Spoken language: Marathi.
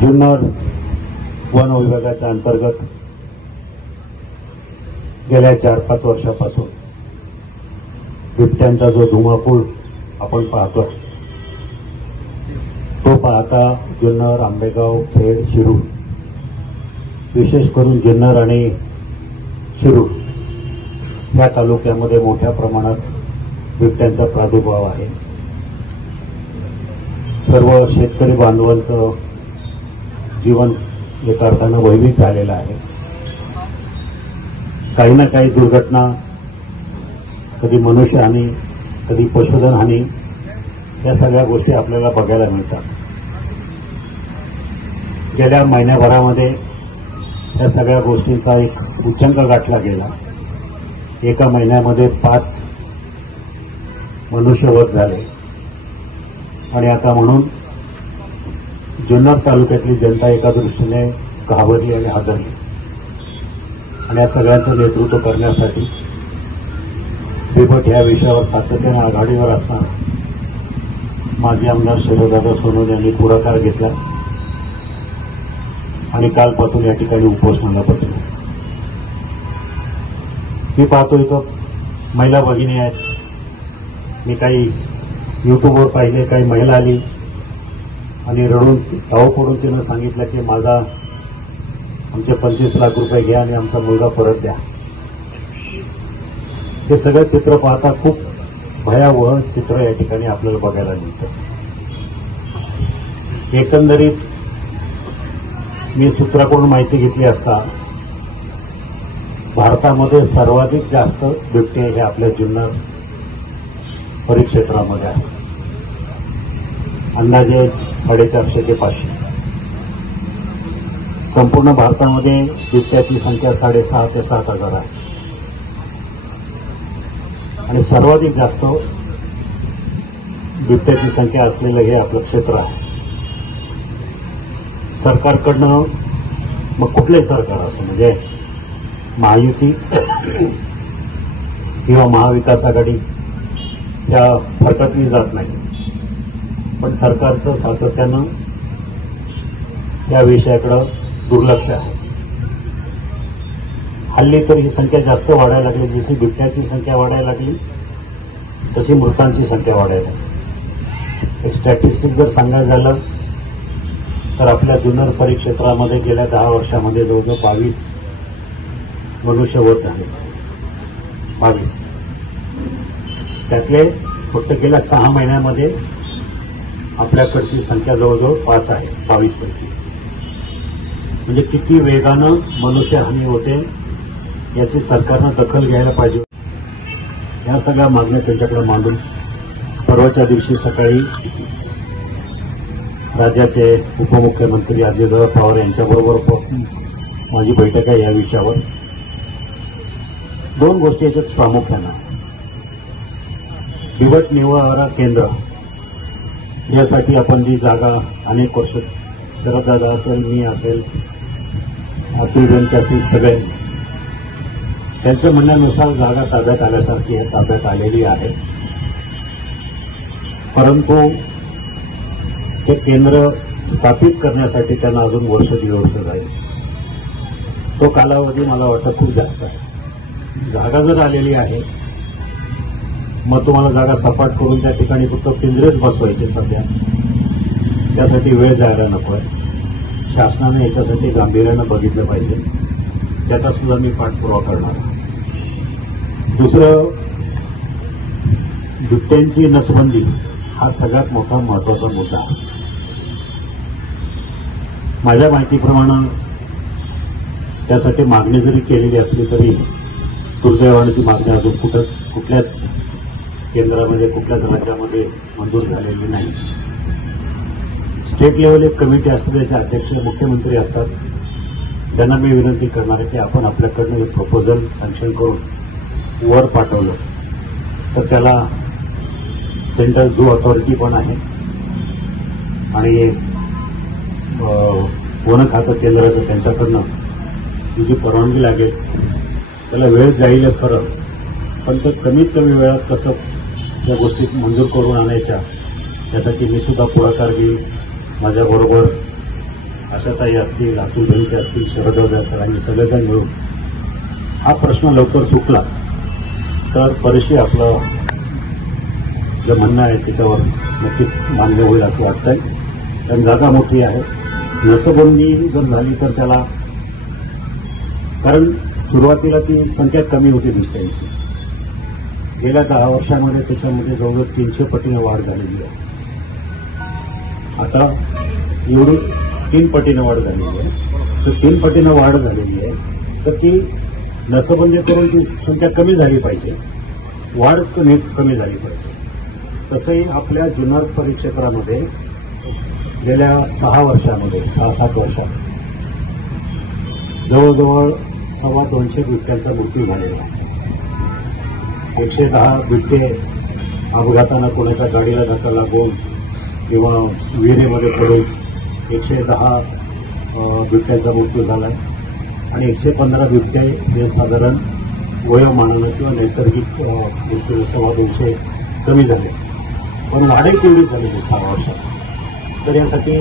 जुन्नर वन विभागाच्या अंतर्गत गेल्या 4-5 वर्षापासून बिबट्यांचा जो धुमाकूळ आपण पाहतो तो पाहता जुन्नर, आंबेगाव, खेड, शिरूर, विशेष करून जुन्नर आणि शिरूर या तालुक्यामध्ये मोठ्या प्रमाणात बिबट्यांचा प्रादुर्भाव आहे। सर्व शेतकरी बांधवांचं जीवन एका अर्थानं भयभीत झालेलं आहे। काही ना काही दुर्घटना, कधी मनुष्यहानी, कधी पशुधन हानी, या सगळ्या गोष्टी आपल्याला बघायला मिळतात। गेल्या महिन्याभरामध्ये या सगळ्या गोष्टींचा एक उच्चांक गाठला गेला। एका महिन्यामध्ये 5 मनुष्यवध झाले आणि आता म्हणून जुन्नर तालुक्यातली जनता एका दृष्टीने घाबरली आणि हादरली आणि या सगळ्यांचं नेतृत्व करण्यासाठी बिबट या विषयावर सातत्याने आघाडीवर असणार माजी आमदार शरददादा सोनवणे यांनी पुढाकार घेतला आणि कालपासून या ठिकाणी उपोषणाला बसले। मी पाहतो इथं महिला भगिनी आहेत। मी काही युट्यूबवर पाहिले, काही महिला आली आणि रडून धाव पडून तिनं सांगितलं की माझा आमचे 25 लाख रुपये घ्या आणि आमचा मुलगा परत द्या। हे सगळं चित्र पाहता खूप भयावह चित्र या ठिकाणी आपल्याला बघायला मिळतं। एकंदरीत मी सूत्राकडून माहिती घेतली असता भारतामध्ये सर्वाधिक जास्त बिबटे हे आपल्या जुन्नर परिक्षेत्रामध्ये आहे। अंदाजे 450 ते 500। संपूर्ण भारतामध्ये बिबट्याची संख्या 6,500 ते 7,000 आहे आणि सर्वाधिक जास्त बिबट्याची संख्या असलेलं हे आपलं क्षेत्र आहे। सरकारकडनं मग कुठलंही सरकार असो, म्हणजे महायुती किंवा महाविकास आघाडी, त्या फरकातली जात नाही, पण सरकारचं सातत्यानं या विषयाकडे दुर्लक्ष आहे। हल्ली तर ही संख्या जास्त वाढायला लागली। जशी बिबट्याची संख्या वाढायला लागली तशी मृतांची संख्या वाढायला लागली। एक स्टॅटिस्टिक जर सांगायचं झालं तर आपल्या जुन्नर परिक्षेत्रामध्ये गेल्या 10 वर्षामध्ये जवळजवळ 22 मनुष्यवध झाले। 22 त्यातले फक्त गेल्या 6 महिन्यामध्ये आपल्याकडची संख्या जवळजवळ 5 आहे 22 पैकी। म्हणजे किती वेगानं मनुष्यहानी होते याची सरकारनं दखल घ्यायला पाहिजे। या सगळ्या मागण्या त्यांच्याकडे मांडून परवाच्या दिवशी सकाळी राज्याचे उपमुख्यमंत्री अजितदादा पवार यांच्याबरोबर माझी बैठक आहे। या विषयावर 2 गोष्टी याच्यात प्रामुख्यानं, बिबट निवारा केंद्र यासाठी आपण जी जागा अनेक वर्ष शरददादा असेल, मी असेल, अतुल असेल, सगळे त्यांच्या म्हणण्यानुसार जागा ताब्यात आल्यासारखी आहे, ताब्यात आलेली आहे। परंतु ते केंद्र स्थापित करण्यासाठी त्यांना अजून 1-1.5 वर्ष जाईल। तो कालावधी मला वाटतं खूप जास्त आहे। जागा जर आलेली आहे मग तुम्हाला जागा सपाट करून त्या ठिकाणी फक्त पिंजरेच बसवायचे सध्या, त्यासाठी वेळ जायला नको आहे। शासनाने याच्यासाठी गांभीर्यानं बघितलं पाहिजे, त्याचा सुद्धा मी पाठपुरावा करणार। दुसरं, बिबट्यांची नसबंदी हा सगळ्यात मोठा महत्वाचा मुद्दा आहे। माझ्या माहितीप्रमाणे त्यासाठी मागणी जरी केलेली असली तरी दुर्दैवाने ती मागणी अजून कुठल्याच केंद्रामध्ये, कुठल्याच राज्यामध्ये मंजूर झालेली नाही। स्टेट लेवल एक कमिटी असते, त्याचे अध्यक्ष मुख्यमंत्री असतात। त्यांना मी विनंती करणार आहे की आपण आपल्याकडनं एक प्रपोजल सँक्शन करून वर पाठवलं तर त्याला सेंट्रल झू अथॉरिटी पण आहे आणि वन खातं केंद्राचं त्यांच्याकडनं ही जी परवानगी लागेल त्याला वेळ जाईलच खरं, पण ते कमीत कमी वेळात कसं त्या गोष्टी मंजूर करून आणायच्या यासाठी मी सुद्धा पुढाकार घेईन। माझ्याबरोबर आशाताई असतील, अतुल बेनके असतील, शरद असतील आणि सगळेजण मिळून हा प्रश्न लवकर सुटला तर बरेचसे आपलं जे म्हणणं आहे त्याच्यावर नक्कीच मान्य होईल असं वाटतंय. कारण जागा मोठी आहे. नसबंदी जर झाली तर त्याला, कारण सुरुवातीला ती संख्या कमी होती बिबट्यांची. गेल्या 10 वर्षामध्ये त्याच्यामध्ये जवळजवळ 300 पटीने वाढ झालेली आहे. आता एवढी 3 पटीने वाढ झालेली आहे. तर 3 पटीने वाढ झालेली आहे तर ती नसबंदी करून ती संख्या कमी झाली पाहिजे, वाढ कमी झाली पाहिजे. तसंही आपल्या जुन्नर परिक्षेत्रामध्ये गेल्या 6 वर्षामध्ये 6-7 वर्षात जवळजवळ 250 बिबट्यांचा मृत्यू झालेला आहे. 110 बिबटे अपघातानं कोणाच्या गाडीला धक्का लागून किंवा विहिरीमध्ये पडून 110 बिबट्याचा मृत्यू झाला आहे. आणि 115 बिबटे हे साधारण वयोमानानं किंवा नैसर्गिक मृत्यू 250 कमी झाले. पण वाढही तेवढी झालेली 6 वर्षात. तर यासाठी